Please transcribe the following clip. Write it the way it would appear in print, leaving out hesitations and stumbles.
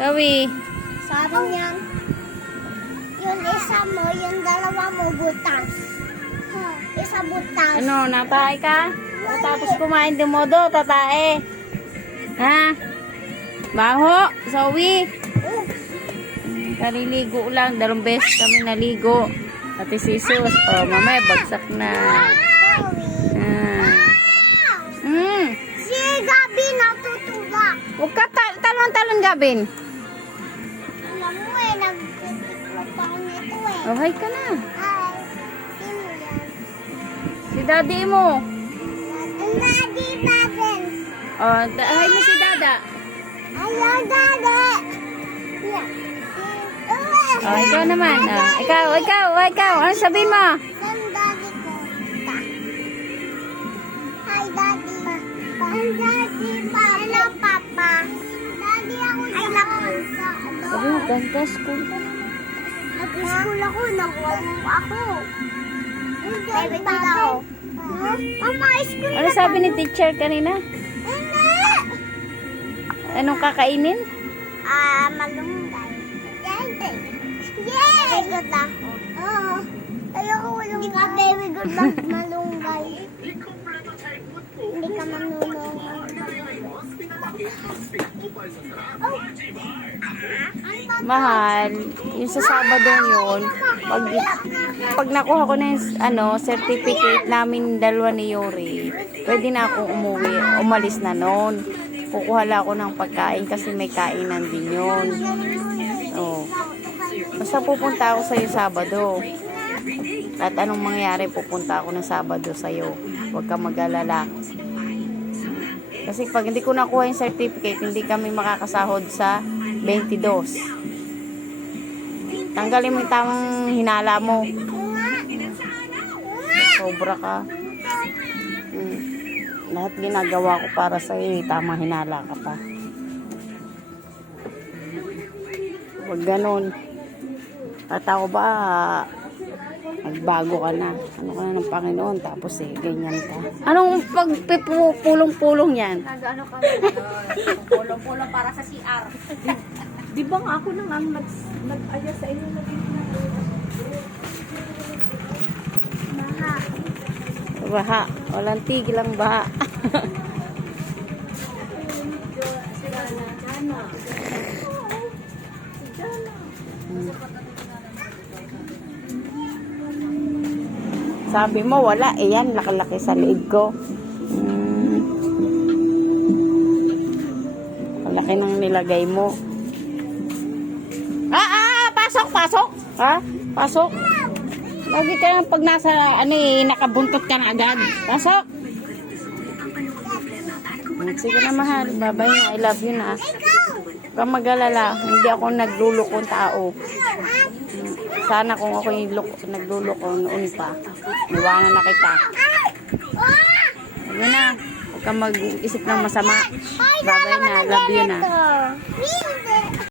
Sabi. Sabi niyan, yung isa mo, yung dalawa mo, butas. Isa butas. Ano, natay ka? Tapos kumain din mo do, tatae. Ha? Baho, sawi. Kaliligo lang, 2 beses kami naligo. Pati si Sus, oh, mamaya bagsak na. Si Gabi natutulak. Huwag ka talon-talon, Gabin. Alam mo nagtitiklo pa ako nito Oh, hi ka na. Ay, sino yan? Si daddy mo. Daddy natin. Oh, hi mo si Dada. Hello, Daddy. Yeah. Oh, ikaw naman. Oh, ikaw. Ano sabihin mo? Saan Daddy ko? Hi, Daddy. Hi, Daddy. Hello, Papa. Daddy, ako sa Sabi mo, ganda school. Nag-school ako. Nag-walk ako. Baby ko daw. Mama, school Ano sabi ni teacher kanina? Hindi. Anong kakainin? Malunggay. Yay! Very good ako. Oo. Ayoko malunggay. Hindi ka very good lang malunggay. Hindi ka manulungan. Mahal, yung sa Sabado yun, pag nakuha ko na yung certificate namin dalawa ni Yuri, pwede na akong umalis na noon. Kukuha lang ako ng pagkain kasi may kainan din yun. Oh. Basta pupunta ako sa'yo Sabado. At anong mangyari, pupunta ako ng Sabado sa'yo. Huwag ka mag-alala. Kasi pag hindi ko nakuha yung certificate, hindi kami makakasahod sa 22. Tanggalin mo yung tamang hinala mo. Sobra ka. Lahat ginagawa ko para sa'yo, tamang hinala ka pa. Huwag ganon. At ako ba, nagbago ka na. Ano ka na ng Panginoon, tapos ganyan ka. Anong pagpupulong-pulong yan? Ano ka pulong-pulong para sa CR. Di ba nga ako nang nag-aya sa inyo na din na Baha. Walang tigil ang baha. Sabi mo, wala. Yan, laki-laki sa liig ko. Laki nang nilagay mo. Pasok. Ha? Pasok. Lagi ka lang pag nasa, nakabuntot ka na agad. Pasok. Sige na, mahal. Babay na. I love you na. Huwag kang mag-alala. Hindi ako naglulukong tao. Sana kung ako yung nagluloko noon pa, niwangan na kita. Sabi na, huwag kang mag-isip ng masama. Babay na, love you na.